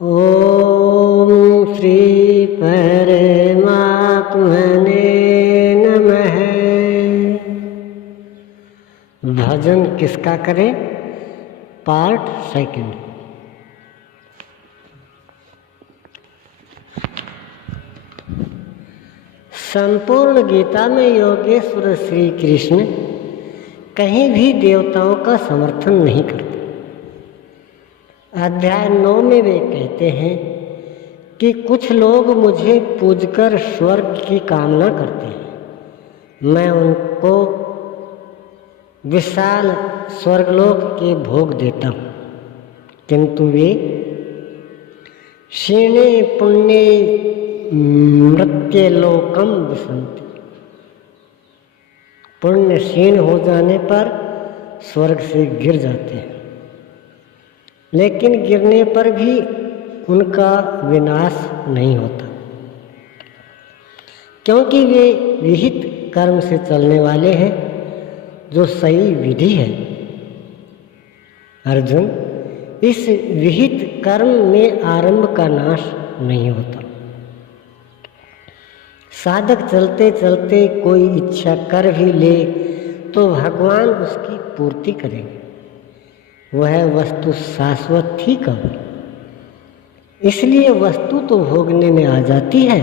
ओम श्री परमात्मने नमः। भजन किसका करें? Part second. संपूर्ण गीता में योगेश्वर श्री कृष्ण कहीं भी देवताओं का समर्थन नहीं करते। अध्याय 9 में वे कहते हैं कि कुछ लोग मुझे पूजकर स्वर्ग की कामना करते हैं। मैं उनको विशाल स्वर्गलोक के भोग देता हूँ, किंतु वे क्षीणे पुण्य मृत्यलोकम विसंति। पुण्य क्षीण हो जाने पर स्वर्ग से गिर जाते हैं, लेकिन गिरने पर भी उनका विनाश नहीं होता, क्योंकि वे विहित कर्म से चलने वाले हैं, जो सही विधि है। अर्जुन, इस विहित कर्म में आरंभ का नाश नहीं होता। साधक चलते चलते कोई इच्छा कर भी ले तो भगवान उसकी पूर्ति करेंगे। वह वस्तु शाश्वत थी कब? इसलिए वस्तु तो भोगने में आ जाती है,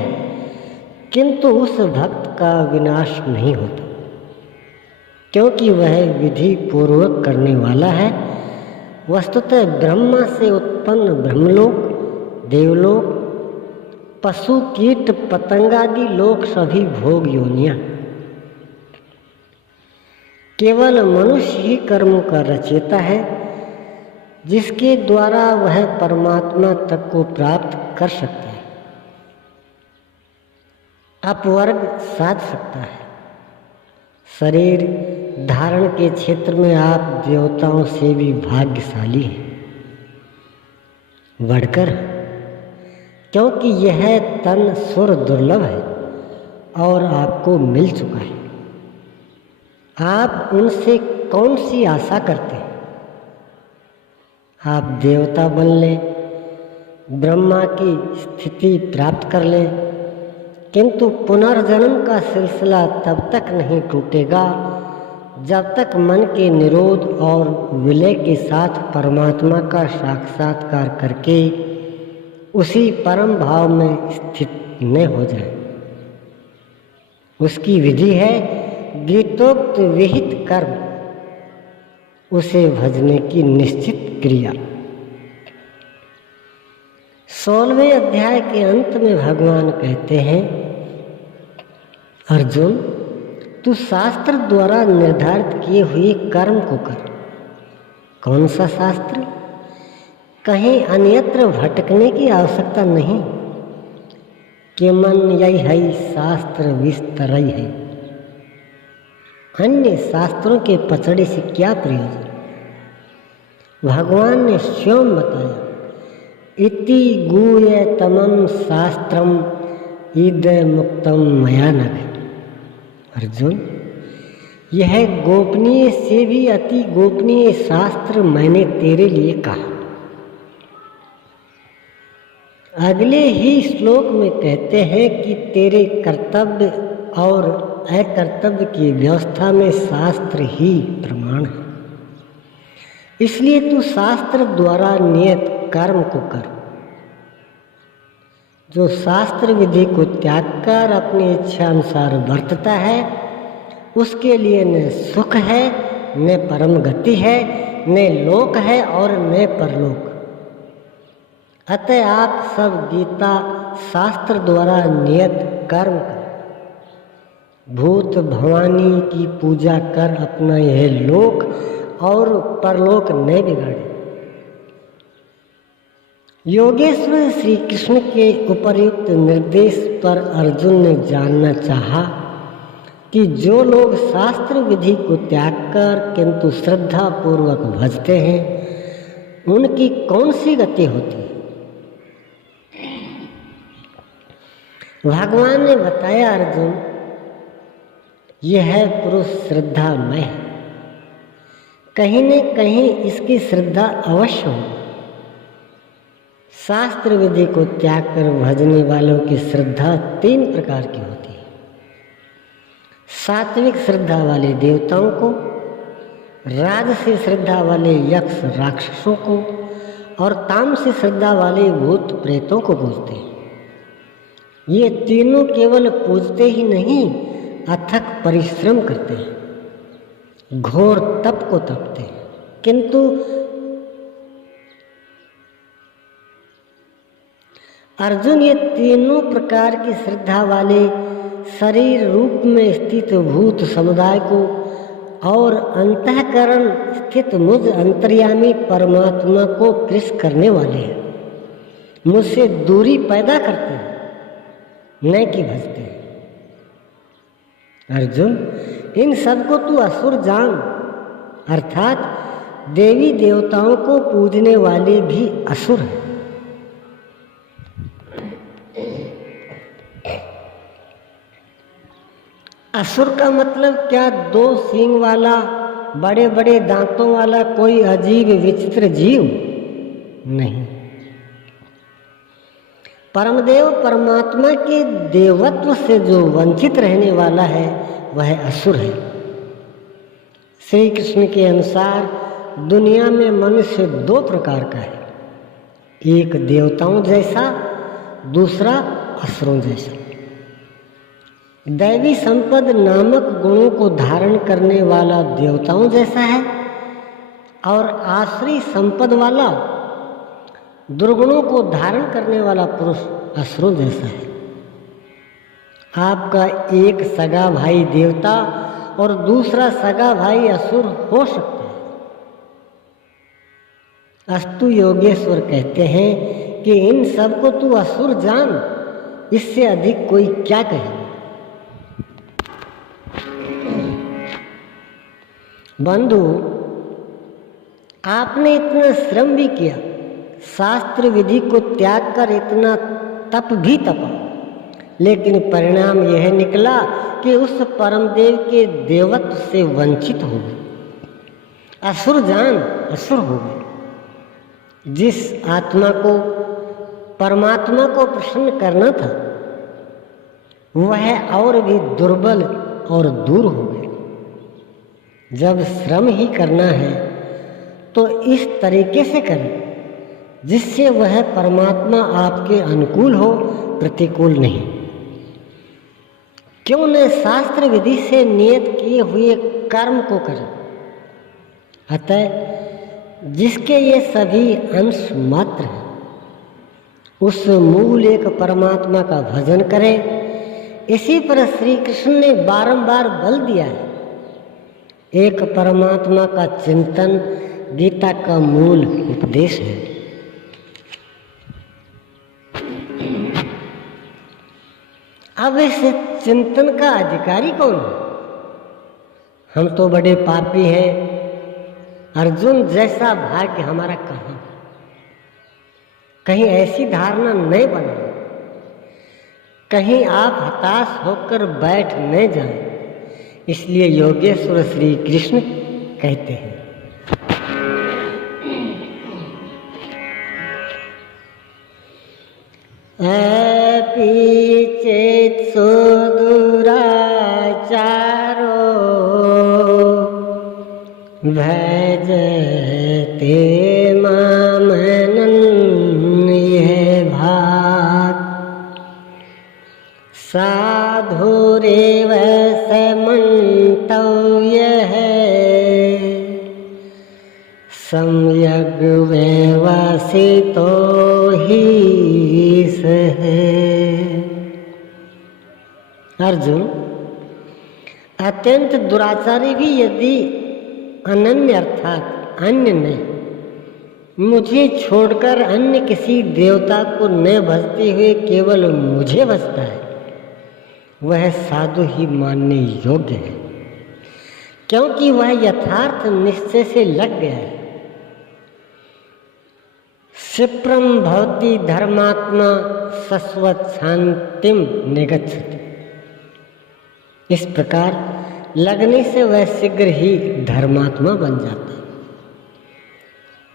किंतु उस भक्त का विनाश नहीं होता, क्योंकि वह विधि पूर्वक करने वाला है। वस्तुतः ब्रह्मा से उत्पन्न ब्रह्मलोक, देवलोक, पशु कीट पतंगादि लोक सभी भोग योनियां। केवल मनुष्य ही कर्मों का रचयिता है, जिसके द्वारा वह परमात्मा तक को प्राप्त कर सकता है, अपवर्ग साध सकता है। शरीर धारण के क्षेत्र में आप देवताओं से भी भाग्यशाली हैं, बढ़कर, क्योंकि यह तन सुर दुर्लभ है और आपको मिल चुका है। आप उनसे कौन सी आशा करते हैं? आप देवता बन लें, ब्रह्मा की स्थिति प्राप्त कर लें, किंतु पुनर्जन्म का सिलसिला तब तक नहीं टूटेगा जब तक मन के निरोध और विलय के साथ परमात्मा का साक्षात्कार करके उसी परम भाव में स्थित न हो जाए। उसकी विधि है गीतोक्त विहित कर्म, उसे भजने की निश्चित क्रिया। 16वें अध्याय के अंत में भगवान कहते हैं, अर्जुन, तू शास्त्र द्वारा निर्धारित किए हुए कर्म को कर। कौन सा शास्त्र? कहीं अन्यत्र भटकने की आवश्यकता नहीं, कि मन यही है शास्त्र विस्तरई है। अन्य शास्त्रों के पचड़े से क्या प्रयोजन? भगवान ने स्वयं बताया, इति गुह्यतमं शास्त्रम इद मुक्तम मया नघ। अर्जुन, यह गोपनीय से भी अति गोपनीय शास्त्र मैंने तेरे लिए कहा। अगले ही श्लोक में कहते हैं कि तेरे कर्तव्य और अकर्तव्य की व्यवस्था में शास्त्र ही प्रमाण है। इसलिए तू शास्त्र द्वारा नियत कर्म को कर। जो शास्त्र विधि को त्याग कर अपनी इच्छा अनुसार बरतता है, उसके लिए न सुख है, न परम गति है, न लोक है और न परलोक। अतः आप सब गीता शास्त्र द्वारा नियत कर्म कर, भूत भवानी की पूजा कर अपना यह लोक और परलोक न बिगाड़े। योगेश्वर श्री कृष्ण के उपर्युक्त निर्देश पर अर्जुन ने जानना चाहा कि जो लोग शास्त्र विधि को त्याग कर किंतु श्रद्धा पूर्वक भजते हैं, उनकी कौन सी गति होती है? भगवान ने बताया, अर्जुन, यह पुरुष श्रद्धामय है, कहीं न कहीं इसकी श्रद्धा अवश्य हो। शास्त्र विधि को त्याग कर भजने वालों की श्रद्धा 3 प्रकार की होती है। सात्विक श्रद्धा वाले देवताओं को, राजसी श्रद्धा वाले यक्ष राक्षसों को और तामसी श्रद्धा वाले भूत प्रेतों को पूजते हैं। ये तीनों केवल पूजते ही नहीं, अथक परिश्रम करते हैं, घोर तप को तपते हैं, किंतु अर्जुन ये तीनों प्रकार की श्रद्धा वाले शरीर रूप में स्थित भूत समुदाय को और अंतःकरण स्थित मुझ अंतर्यामी परमात्मा को कृश करने वाले हैं, मुझसे दूरी पैदा करते हैं, न कि भजते हैं। अर्जुन, इन सब को तू असुर जान, अर्थात देवी देवताओं को पूजने वाले भी असुर हैं। असुर का मतलब क्या 2 सींग वाला, बड़े बड़े दांतों वाला कोई अजीब विचित्र जीव नहीं। परमदेव परमात्मा के देवत्व से जो वंचित रहने वाला है वह असुर है। श्री कृष्ण के अनुसार दुनिया में मनुष्य 2 प्रकार का है, एक देवताओं जैसा, दूसरा असुरों जैसा। दैवी संपद नामक गुणों को धारण करने वाला देवताओं जैसा है और आश्री संपद वाला दुर्गुणों को धारण करने वाला पुरुष असुरों जैसा है। आपका एक सगा भाई देवता और दूसरा सगा भाई असुर हो सकता है। अस्तु योगेश्वर कहते हैं कि इन सब को तू असुर जान, इससे अधिक कोई क्या कहे। बंधु, आपने इतना श्रम भी किया, शास्त्र विधि को त्याग कर इतना तप भी तपा, लेकिन परिणाम यह निकला कि उस परमदेव के देवत्व से वंचित हो गए, असुर जान असुर हो गए। जिस आत्मा को परमात्मा को प्रसन्न करना था वह और भी दुर्बल और दूर हो गए। जब श्रम ही करना है तो इस तरीके से करें जिससे वह परमात्मा आपके अनुकूल हो, प्रतिकूल नहीं। क्यों न शास्त्र विधि से नियत किए हुए कर्म को करें। अतः जिसके ये सभी अंश मात्र हैं उस मूल एक परमात्मा का भजन करें। इसी पर श्री कृष्ण ने बारंबार बल दिया है। एक परमात्मा का चिंतन गीता का मूल उपदेश है। अब इस चिंतन का अधिकारी कौन है? हम तो बड़े पापी हैं, अर्जुन जैसा भाग्य हमारा कहाँ। कहीं ऐसी धारणा नहीं बना, कहीं आप हताश होकर बैठ न जाएं। इसलिए योगेश्वर श्री कृष्ण कहते हैं, चेत सुदुराचारो भजते मामनन्य भाग साधुरेव समन्तव्यः सम्यग् व्यवसितो हि सः। अर्जुन, अत्यंत दुराचारी भी यदि अनन्य अर्थात अन्य नहीं, मुझे छोड़कर अन्य किसी देवता को न भजते हुए केवल मुझे भजता है, वह साधु ही मानने योग्य है, क्योंकि वह यथार्थ निश्चय से लग गया है। क्षिप्रम भवति धर्मात्मा शश्वत शांतिम निगच्छति। इस प्रकार लगने से वह शीघ्र ही धर्मात्मा बन जाता है।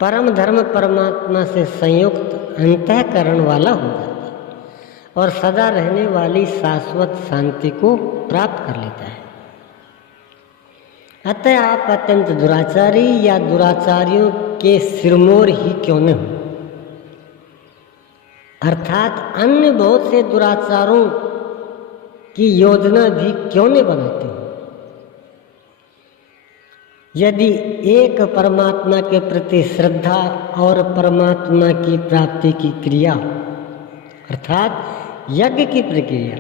परम धर्म परमात्मा से संयुक्त अंतःकरण वाला हो जाता है और सदा रहने वाली शाश्वत शांति को प्राप्त कर लेता है। अतः आप अत्यंत दुराचारी या दुराचारियों के सिरमौर ही क्यों न हो, अर्थात अन्य बहुत से दुराचारों की योजना भी क्यों न बनाते हो। यदि एक परमात्मा के प्रति श्रद्धा और परमात्मा की प्राप्ति की क्रिया अर्थात यज्ञ की प्रक्रिया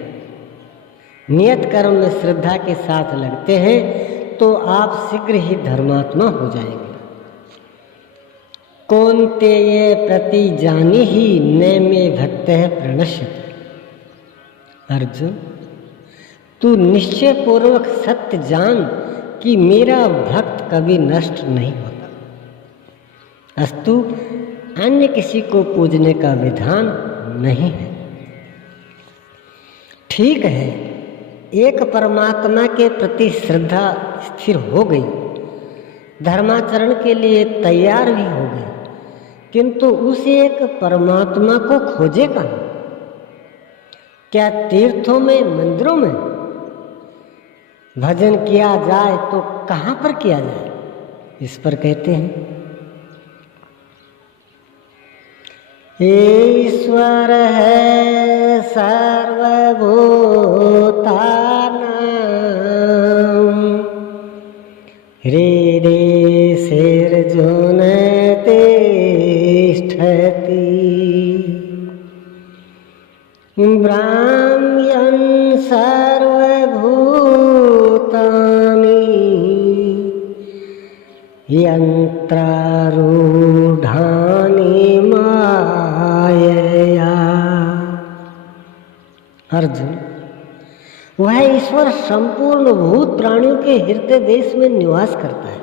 नियत कर्म में श्रद्धा के साथ लगते हैं तो आप शीघ्र ही धर्मात्मा हो जाएंगे। कौन्तेय प्रति जानी ही न में भक्तः प्रणश्यति। अर्जुन, तू निश्चय पूर्वक सत्य जान कि मेरा भक्त कभी नष्ट नहीं होता, अस्तु अन्य किसी को पूजने का विधान नहीं है। ठीक है, एक परमात्मा के प्रति श्रद्धा स्थिर हो गई, धर्माचरण के लिए तैयार भी हो गई, किंतु उस एक परमात्मा को खोजे कहाँ? क्या तीर्थों में, मंदिरों में भजन किया जाए तो कहाँ पर किया जाए? इस पर कहते हैं ईश्वर है सर्वभूतानां हृदय सिर्जन तिष्ठति ब्राह्मयन् सर्वभूतानि यंत्रारूढ़ानि मायया। अर्जुन, वह ईश्वर संपूर्ण भूत प्राणियों के हृदय देश में निवास करता है।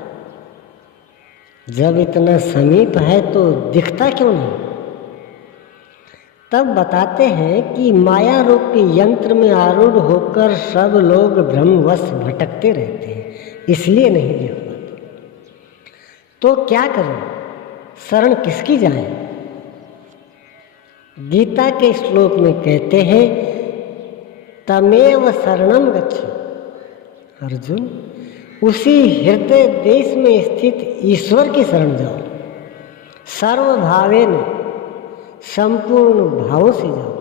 जब इतना समीप है तो दिखता क्यों नहीं? तब बताते हैं कि माया रूप के यंत्र में आरूढ़ होकर सब लोग भ्रमवश भटकते रहते हैं, इसलिए नहीं देख पाते। तो क्या करें, शरण किसकी जाएं? गीता के श्लोक में कहते हैं तमेव शरणम गच्छ। अर्जुन, उसी हृदय देश में स्थित ईश्वर की शरण जाओ, सर्वभावेन, संपूर्ण भावों से जाओ।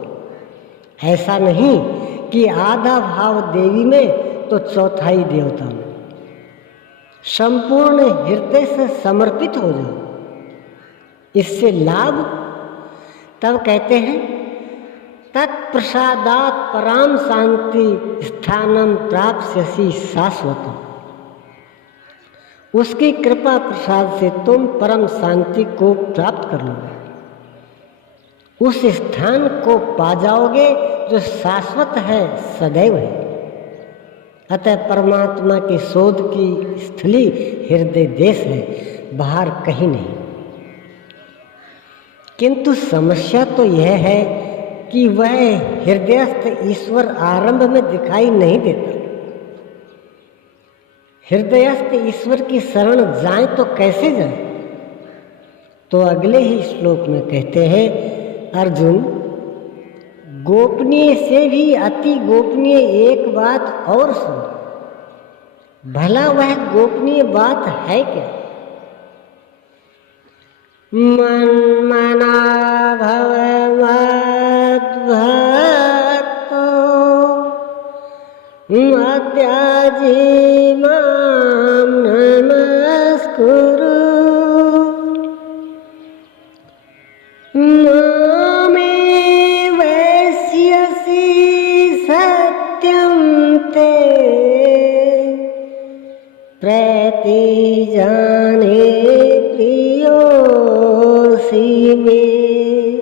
ऐसा नहीं कि आधा भाव देवी में तो चौथाई देवता में, संपूर्ण हृदय से समर्पित हो जाओ, इससे लाभ। तब कहते हैं तत्प्रसादात् पराम शांति स्थानम प्राप्स्यसि शाश्वतम्। उसकी कृपा प्रसाद से तुम परम शांति को प्राप्त कर लोगे, उस स्थान को पा जाओगे जो शाश्वत है, सदैव है। अतः परमात्मा की शोध की स्थली हृदय देश है, बाहर कहीं नहीं। किंतु समस्या तो यह है कि वह हृदयस्थ ईश्वर आरंभ में दिखाई नहीं देता। हृदयस्थ ईश्वर की शरण जाएं तो कैसे जाएं? तो अगले ही श्लोक में कहते हैं अर्जुन, गोपनीय से भी अति गोपनीय एक बात और सुन। भला वह गोपनीय बात है क्या? मन्मना भव मद्भक्तो मद्याजी मां नमस्कुरु जाने प्रियोसी में।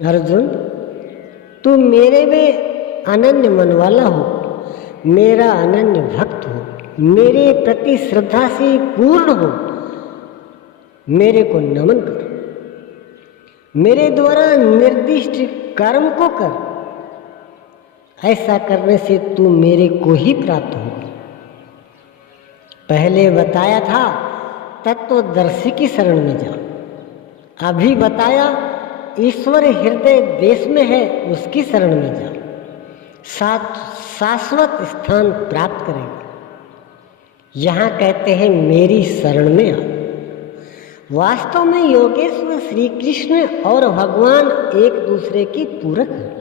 अर्जुन, तू मेरे में अनन्य मन वाला हो, मेरा अनन्य भक्त हो, मेरे प्रति श्रद्धा से पूर्ण हो, मेरे को नमन कर, मेरे द्वारा निर्दिष्ट कर्म को कर। ऐसा करने से तू मेरे को ही प्राप्त होगा। पहले बताया था तत्वदर्शी की शरण में जा, अभी बताया ईश्वर हृदय देश में है, उसकी शरण में जाओ, शाश्वत स्थान प्राप्त करेंगे। यहाँ कहते हैं मेरी शरण में आओ। वास्तव में योगेश्वर श्री कृष्ण और भगवान एक दूसरे की पूरक हैं।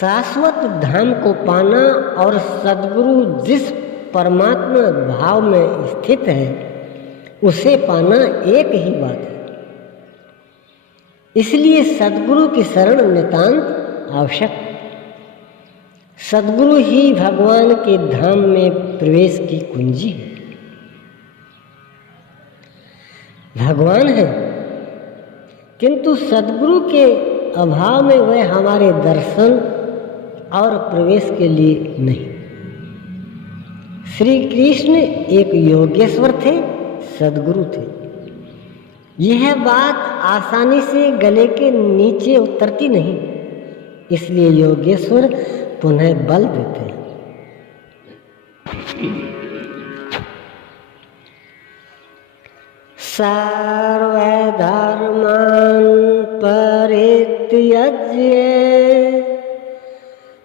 शाश्वत धाम को पाना और सद्गुरु जिस परमात्मा भाव में स्थित है उसे पाना एक ही बात है। इसलिए सद्गुरु की शरण नितांत आवश्यक। सद्गुरु ही भगवान के धाम में प्रवेश की कुंजी है। भगवान है, किंतु सद्गुरु के अभाव में वह हमारे दर्शन और प्रवेश के लिए नहीं। श्री कृष्ण एक योगेश्वर थे, सद्गुरु थे। यह बात आसानी से गले के नीचे उतरती नहीं, इसलिए योगेश्वर पुनः बल देते हैं। सर्वधर्मान् परित्यज्य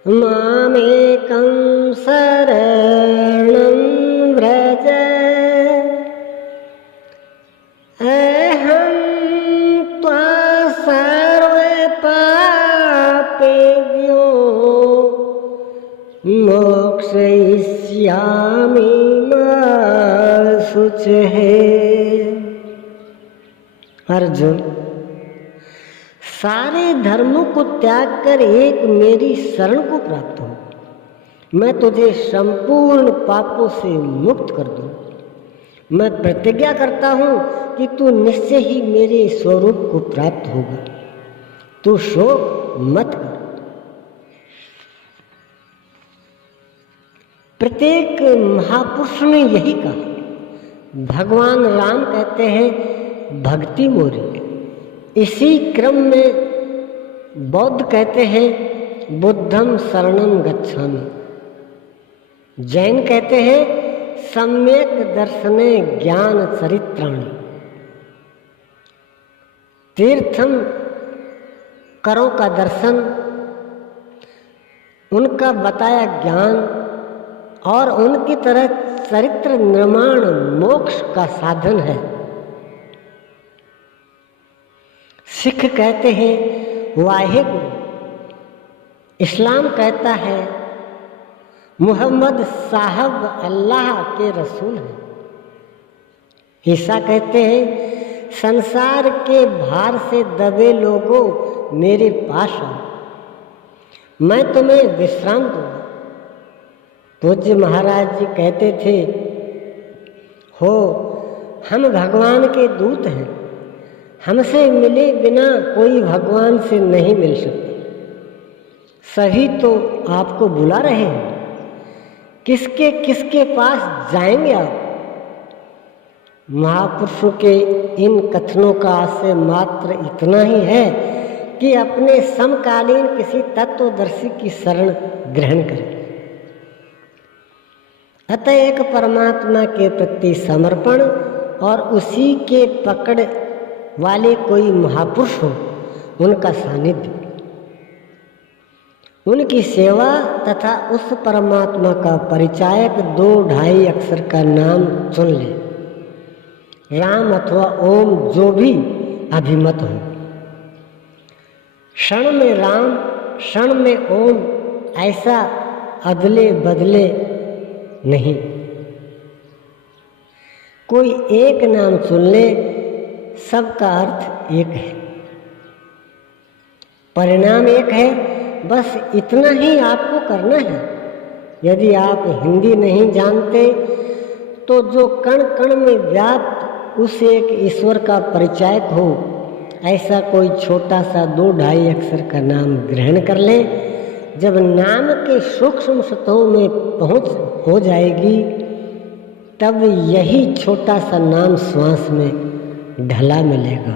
मामेकं शरणं व्रज अहं त्वा सर्वपापेभ्यो मोक्षयिष्यामि मा शुचः। अर्जुन, सारे धर्मों को त्याग कर एक मेरी शरण को प्राप्त हो, मैं तुझे संपूर्ण पापों से मुक्त कर दूं। मैं प्रतिज्ञा करता हूं कि तू निश्चय ही मेरे स्वरूप को प्राप्त होगा। तू शोक मत कर। प्रत्येक महापुरुष ने यही कहा। भगवान राम कहते हैं भक्ति मोरी। इसी क्रम में बौद्ध कहते हैं बुद्धं शरणं गच्छामि। जैन कहते हैं सम्यक दर्शने ज्ञान चरित्राणि। तीर्थम करों का दर्शन, उनका बताया ज्ञान और उनकी तरह चरित्र निर्माण मोक्ष का साधन है। सिख कहते हैं वाहेगुरु। इस्लाम कहता है मुहम्मद साहब अल्लाह के रसूल हैं। ईसा कहते हैं संसार के भार से दबे लोगों मेरे पास आओ, मैं तुम्हें विश्राम दूंगा। पूज्य महाराज जी कहते थे हो हम भगवान के दूत हैं, हमसे मिले बिना कोई भगवान से नहीं मिल सकता। सभी तो आपको बुला रहे हैं, किसके किसके पास जाएंगे आप? महापुरुषों के इन कथनों का आशय मात्र इतना ही है कि अपने समकालीन किसी तत्वदर्शी की शरण ग्रहण करें। अतः एक परमात्मा के प्रति समर्पण और उसी के पकड़ वाले कोई महापुरुष हो, उनका सानिध्य, उनकी सेवा तथा उस परमात्मा का परिचायक 2-2.5 अक्षर का नाम चुन ले। राम अथवा ओम जो भी अभिमत हो। क्षण में राम क्षण में ओम, ऐसा अदले बदले नहीं। कोई एक नाम चुन ले, सबका अर्थ एक है, परिणाम एक है। बस इतना ही आपको करना है। यदि आप हिंदी नहीं जानते तो जो कण कण में व्याप्त उस एक ईश्वर का परिचायक हो, ऐसा कोई छोटा सा 2-2.5 अक्षर का नाम ग्रहण कर ले। जब नाम के सूक्ष्म सतहों में पहुंच हो जाएगी, तब यही छोटा सा नाम श्वास में ढला मिलेगा।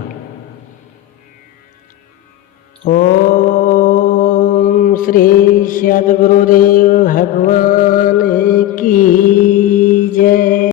ओम श्री सद्गुरुदेव भगवान की जय।